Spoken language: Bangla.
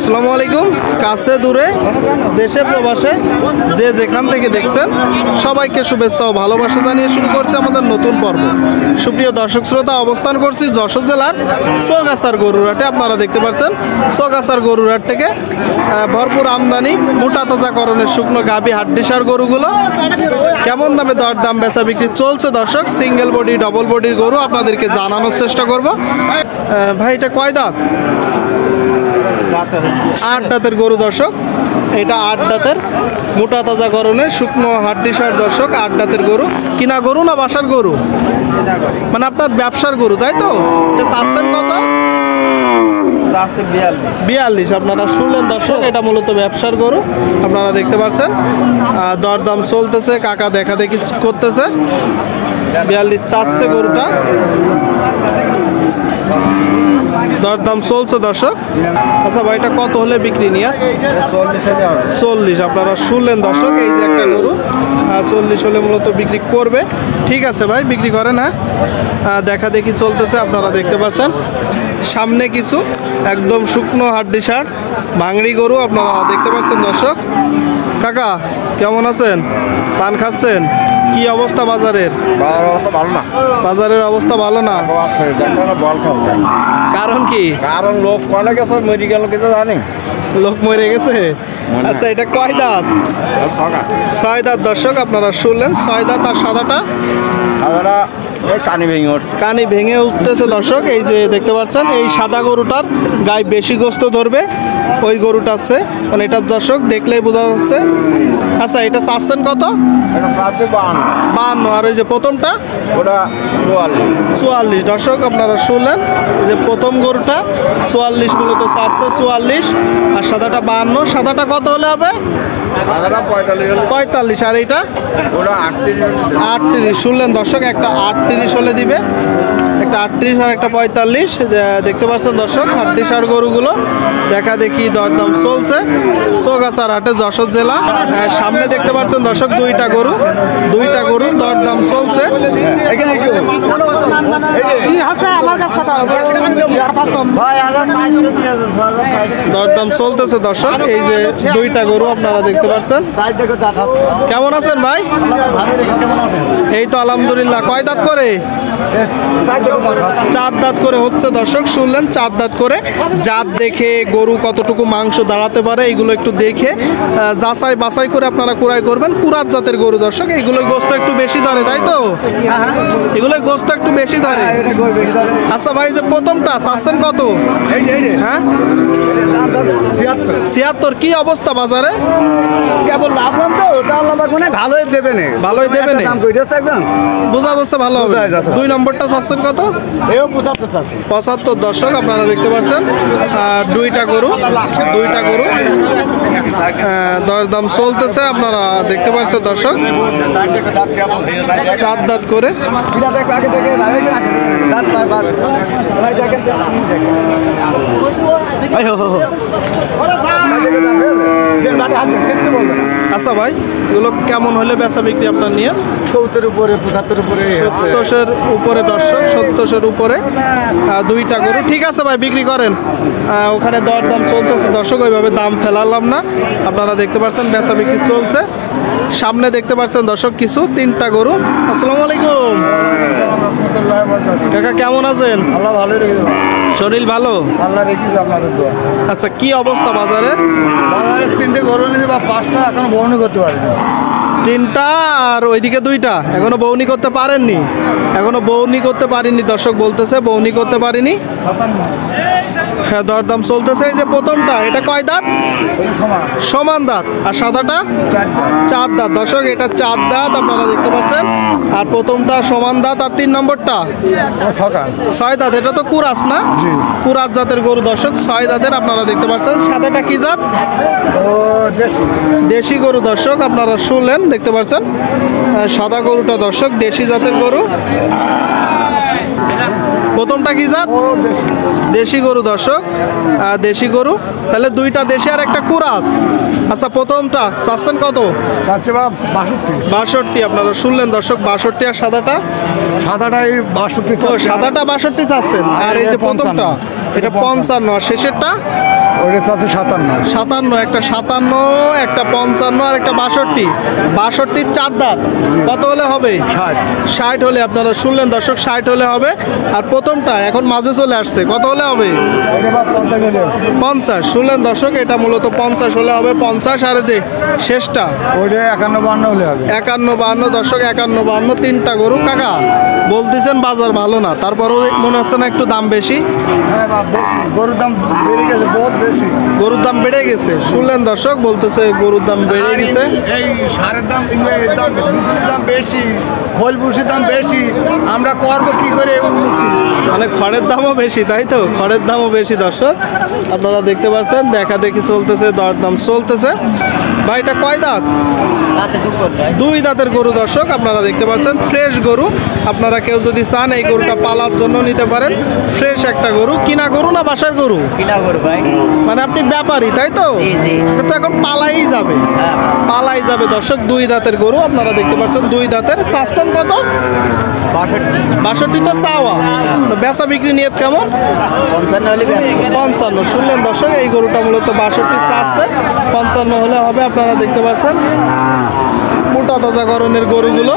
আসসালামু আলাইকুম। কাছে দূরে দেশে প্রবাসে যে যেখান থেকে দেখছেন সবাইকে শুভেচ্ছা ও ভালোবাসা জানিয়ে শুরু করছে আমাদের নতুন পর্ব। সুপ্রিয় দর্শক শ্রোতা, অবস্থান করছি যশোর জেলার চৌগাছার গরুরহাটে। আপনারা দেখতে পাচ্ছেন চৌগাছার গরুরহাট থেকে ভরপুর আমদানি মোটা তাজাকরণের শুকনো গাভী হাড্ডিসার গরুগুলো কেমন দামে দরদাম বেচা বিক্রি চলছে দর্শক, সিঙ্গেল বডি ডবল বডির গরু আপনাদেরকে জানানোর চেষ্টা করব। ভাই এটা কয় দাঁত? 8 দাঁতের গরু দর্শক, এটা 8 দাঁতের মোটা তাজাকরণের শুকনো হাড্ডিসার দর্শক। 8 দাঁতের গরু, কিনা গরু না বাসার গরু? মানে আপনার ব্যবসার গরু, তাই তো? এটা চাচ্ছেন কত? 42। আপনারা শুনলেন দর্শক, এটা মূলত ব্যবসার গরু। আপনারা দেখতে পাচ্ছেন দরদাম চলতেছে, কাকা দেখা দেখি করতেছে। 42 চাচ্ছে গরুটা, দরদাম চলছে দর্শক। আচ্ছা ভাই, এটা কত হলে বিক্রি নিয়ে? 40। আপনারা শুনলেন দর্শক, এই যে একটা গরু 40 হলে মূলত বিক্রি করবে। ঠিক আছে ভাই, বিক্রি করেন। হ্যাঁ, দেখা দেখি চলতেছে, আপনারা দেখতে পাচ্ছেন। সামনে কিছু একদম শুকনো হাড্ডিসার ভাঙড়ি গরু আপনারা দেখতে পাচ্ছেন দর্শক। কাকা কেমন আছেন? পান খাচ্ছেন? কি অবস্থা বাজারের? ভালো না, বাজারের অবস্থা ভালো না। কারণ কি? কারণ লোক কলে গেছে, মরে গেল কিছু জানি, লোক মরে গেছে। আচ্ছা, এটা কয় দাঁত? 6 দাঁত দর্শক, আপনারা শুনলেন 6 দাঁত। আর সাদাটা? কানি ভেঙে উঠতেছে দর্শক। এই যে দেখতে পাচ্ছেন, এই সাদা গরুটার গায়ে বেশি গোস্ত ধরবে, ওই গরুটা আছে মানে এটা দর্শক দেখলেই বোঝা যাচ্ছে। আচ্ছা, এটা চাচ্ছেন কত? 52। আর ওই যে প্রথমটা? 44 দর্শক, আপনারা শুনলেন যে প্রথম গরুটা 44 মূলত চাচ্ছে 44, আর সাদাটা 52। সাদাটা কত হলে হবে? 45। আর এইটা 38। শুনলেন দর্শক, একটা 38 হলে দিবে, একটা 38 আর একটা 45। দেখতে পাচ্ছেন দর্শক, হাড্ডিসার গরুগুলো দেখা দেখি দরদাম চলছে চৌগাছার হাটে, যশোর জেলা। সামনে দেখতে পাচ্ছেন দর্শক দুইটা গরু দরদাম চলছে। দরদাম চলতেছে দর্শক, এই যে দুইটা গরু আপনারা দেখতে পাচ্ছেন। কেমন আছেন ভাই? এই তো আলহামদুলিল্লাহ। কয় দাঁত করে? 4 দাঁত করে হচ্ছে দর্শক, শুনলেন 4 দাঁত করে। জাত দেখে গরু কতটুকু মাংস দাঁড়াতে পারে এগুলো একটু দেখে যাচাই বাছাই করে আপনারা কুড়াই করবেন। কুরাত জাতের গরু দর্শক, এইগুলোই গোস্ত একটু বেশি ধরে, তাই তো? এগুলোই গোস্ত একটু বেশি ধরে। আচ্ছা ভাই, যে প্রথমটা চাচ্ছেন কত? হ্যাঁ, 76। কি অবস্থা বাজারে? কেবল লাভ তো ভালোই দেবে না, ভালোই দেবে না, বোঝা যাচ্ছে ভালো হবে। 2 নম্বরটা চাচ্ছেন কত? 75 দর্শক, আপনারা দেখতে পাচ্ছেন। আর দুইটা গরু দরদাম চলতেছে, আপনারা দেখতে পাচ্ছেন দর্শক। 4 দাঁত করে। আচ্ছা ভাই, এগুলো কেমন হলে বেচা বিক্রি আপনার নিয়ে? 70 উপরে, 75 উপরে, 70 উপরে দর্শক, 70 উপরে দুইটা গরু। ঠিক আছে ভাই, বিক্রি করেন। ওখানে দরদাম চলতেছে দর্শক, ওইভাবে দাম ফেলালাম না। আপনারা দেখতে পাচ্ছেন বেচা বিক্রি চলছে। সামনে দেখতে পাচ্ছেন দর্শক কিছু 3টা গরু। আসসালামু আলাইকুম কাকা, কেমন আছেন? আল্লাহ ভালো রেখেছে, শরীর ভালো? আল্লাহ রেখেছে আপনাদের দোয়া। আচ্ছা, কি অবস্থা বাজারের? 3টে গরু নিয়েছে বা 5টা এখন বহন করতে পারে। 3টা আর ওইদিকে 2টা এখনো বৌনি করতে পারেননি? এখনো বৌনি করতে পারিনি দর্শক বলতেছে, বৌনি করতে পারিনি। হ্যাঁ, দরদাম চলতেছে। এই যে প্রথমটা, এটা কয় দাঁত? সমান দাঁত। আর সাদাটা? 4 দাঁত দর্শক, এটা 4 দাঁত আপনারা দেখতে পাচ্ছেন। আর প্রথমটা সমান দাঁত। আর 3 নম্বরটা 6 দাঁত। এটা তো কুরাস না? কুরাস জাতের গরু দর্শক, 6 দাঁতের আপনারা দেখতে পাচ্ছেন। সাদাটা কি জাত? দেশি গরু দর্শক, আপনারা শুনলেন দেখতে পাচ্ছেন। সাদা গরুটা দর্শক দেশি জাতের গরু। প্রথমটা কি জাত? দেশি গরু দর্শক, দেশি গরু। তাহলে 2টা দেশি আর একটা কুরাস। আচ্ছা, প্রথমটা চাচ্ছেন কত? 62। আপনারা শুনলেন দর্শক, 62। আর সাদাটা? সাদাটাই 62। সাদাটা 62 চাচ্ছেন। আর এই যে প্রথমটা, এটা 55। আর শেষেরটা? ওটা চাচ্ছে 57। 57, একটা 57, একটা 55 আর একটা 62। 62 চার দাঁত, কত হলে হবে? 60। 60 হলে, আপনারা শুনলেন দর্শক, 60 হলে হবে। আর প্রথমটা এখন মাঝে চলে আসছে, কত হলে হবে? ওটা বা 50 হলে 50, শুনলেন দর্শক, এটা মূলত 50 হলে হবে। 50 আর দে শেষটা ওটা 51-52 হলে হবে। 51-52 দর্শক, 51-52 তিনটা গরু। কাকা বলতেছেন বাজার ভালো না, তারপরও মনে হচ্ছে না একটু দাম বেশি? হ্যাঁ বাপ, বেশি গরুর দাম বেড়ে গেছে, বহুত বেশি। গরুর দাম বেড়ে গেছে, শুনলেন দর্শক, বলতেছে গরুর দাম বেড়ে গেছে। এই সারের দাম, বিচুলির দাম বেশি, খোল ভুসির দাম বেশি, আমরা করবো কি করে উন্নতি? মানে খড়ের দামও বেশি, তাই তো? খড়ের দামও বেশি দর্শক, আপনারা দেখতে পাচ্ছেন, দেখা দেখি চলতেছে, দরদাম চলতেছে। ভাইটা কয় দাঁত? দুই দাঁতের গরু দর্শক, আপনারা দেখতে পাচ্ছেন, ফ্রেশ গরু। আপনারা কেউ যদি চান এই গরুটা পালার জন্য নিতে পারেন। ফ্রেশ একটা গরু। কিনা গরু না বাসার গরু? কিনা গরু ভাই। মানে আপনি ব্যাপারী, তাই তো? জি, জি। এটা তো এখন পালাই যাবে, পালাই যাবে দর্শক। দুই দাঁতের গরু, আপনারা দেখতে পাচ্ছেন, দুই দাঁতের। চাচ্ছেন কত? 62। 62 তো চাওয়া, তো বেচা বিক্রি নিয়ত কেমন? 55 হলে 55, শুনলেন দর্শক, এই গরুটা মূলত 62 চাচ্ছে, 55 হলে হবে। আপনারা দেখতে পাচ্ছেন মোটা তাজা গরনের গরুগুলো।